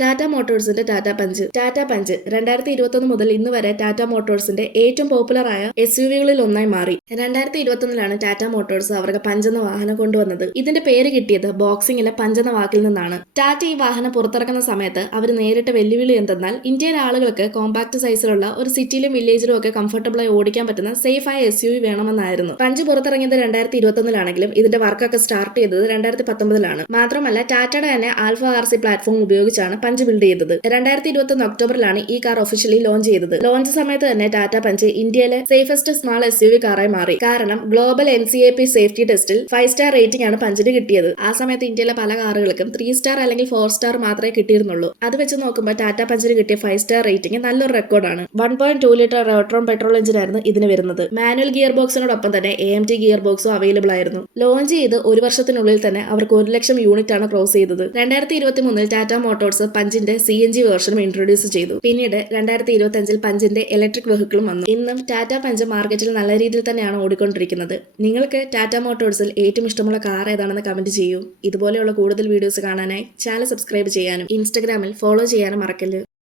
Tata മോട്ടോഴ്സിന്റെ Tata punch. Tata punch 2021 മുതൽ ഇന്ന് വരെ ടാറ്റ മോട്ടോഴ്സിന്റെ ഏറ്റവും പോപ്പുലർ ആയ SUV-കളിൽ ഒന്നായി മാറി. 2021 ടാറ്റ മോട്ടോഴ്സ് അവർക്ക് പഞ്ച് എന്ന വാഹനം കൊണ്ടുവന്നത്. ഇതിന്റെ പേര് കിട്ടിയത് ബോക്സിംഗിലെ പഞ്ച് എന്ന വാക്കിൽ നിന്നാണ്. ടാറ്റ ഈ വാഹനം പുറത്തിറക്കുന്ന സമയത്ത് അവർ നേരിട്ട വെല്ലുവിളി എന്തെന്നാൽ ഇന്ത്യയിലെ ആളുകൾക്ക് കോമ്പാക്ട് സൈസിലുള്ള ഒരു സിറ്റിയിലും വില്ലേജിലും ഒക്കെ കംഫർട്ടബിളായി ഓടിക്കാൻ പറ്റുന്ന സേഫ് ആയ SUV വേണമെന്നായിരുന്നു. പഞ്ച് പുറത്തിറങ്ങിയത് 2021 ഇതിന്റെ വർക്കൊക്കെ സ്റ്റാർട്ട് ചെയ്തത് 2019 മാത്രമല്ല ടാറ്റയുടെ തന്നെ ആൽഫ RC പ്ലാറ്റ്ഫോം ഉപയോഗിച്ചാണ് പഞ്ച് ബിൽഡ് ചെയ്തത്. 2021 ഒക്ടോബറിലാണ് ഈ കാർ ഒഫീഷ്യലി ലോഞ്ച് ചെയ്തത്. ലോഞ്ച് സമയത്ത് തന്നെ ടാറ്റ പഞ്ച് ഇന്ത്യയിലെ സേഫസ്റ്റ് സ്മാൾ SUV കാറായി മാറി. കാരണം ഗ്ലോബൽ NCAP സേഫ്റ്റി ടെസ്റ്റിൽ 5 സ്റ്റാർ റേറ്റിംഗ് ആണ് പഞ്ചിന് കിട്ടിയത്. ആ സമയത്ത് ഇന്ത്യയിലെ പല കാറുകൾക്കും 3 സ്റ്റാർ അല്ലെങ്കിൽ 4 സ്റ്റാർ മാത്രമേ കിട്ടിയിരുന്നുള്ളൂ. അത് വെച്ച് നോക്കുമ്പോൾ ടാറ്റ പഞ്ചിന് കിട്ടിയ 5 സ്റ്റാർ റേറ്റിംഗ് നല്ലൊരു റെക്കോർഡാണ്. 1.2 ലിറ്റർ റോട്രോൺ പെട്രോൾ എഞ്ചിനായിരുന്നു ഇതിന് വരുന്നത്. മാനുവൽ ഗിയർ ബോക്സിനോടൊപ്പം തന്നെ AMT ഗിയർ ബോക്സും അവൈലബിൾ ആയിരുന്നു. ലോഞ്ച് ചെയ്ത് ഒരു വർഷത്തിനുള്ളിൽ തന്നെ അവർക്ക് 1 ലക്ഷം യൂണിറ്റ് ആണ് ക്രോസ് ചെയ്തത്. 2023 ടാറ്റ മോട്ടോഴ്സ് പഞ്ചിന്റെ CNG വേർഷനും ഇൻട്രൊഡ്യൂസ് ചെയ്തു. പിന്നീട് 2025 പഞ്ചിന്റെ ഇലക്ട്രിക് വെഹിക്കിളും വന്നു. ഇന്നും ടാറ്റ പഞ്ച് മാർക്കറ്റിൽ നല്ല രീതിയിൽ തന്നെയാണ് ഓടിക്കൊണ്ടിരിക്കുന്നത്. നിങ്ങൾക്ക് ടാറ്റ മോട്ടോഴ്സിൽ ഏറ്റവും ഇഷ്ടമുള്ള കാർ ഏതാണെന്ന് കമന്റ് ചെയ്യൂ. ഇതുപോലെയുള്ള കൂടുതൽ വീഡിയോസ് കാണാനായി ചാനൽ സബ്സ്ക്രൈബ് ചെയ്യാനും ഇൻസ്റ്റഗ്രാമിൽ ഫോളോ ചെയ്യാനും മറക്കല്ല്.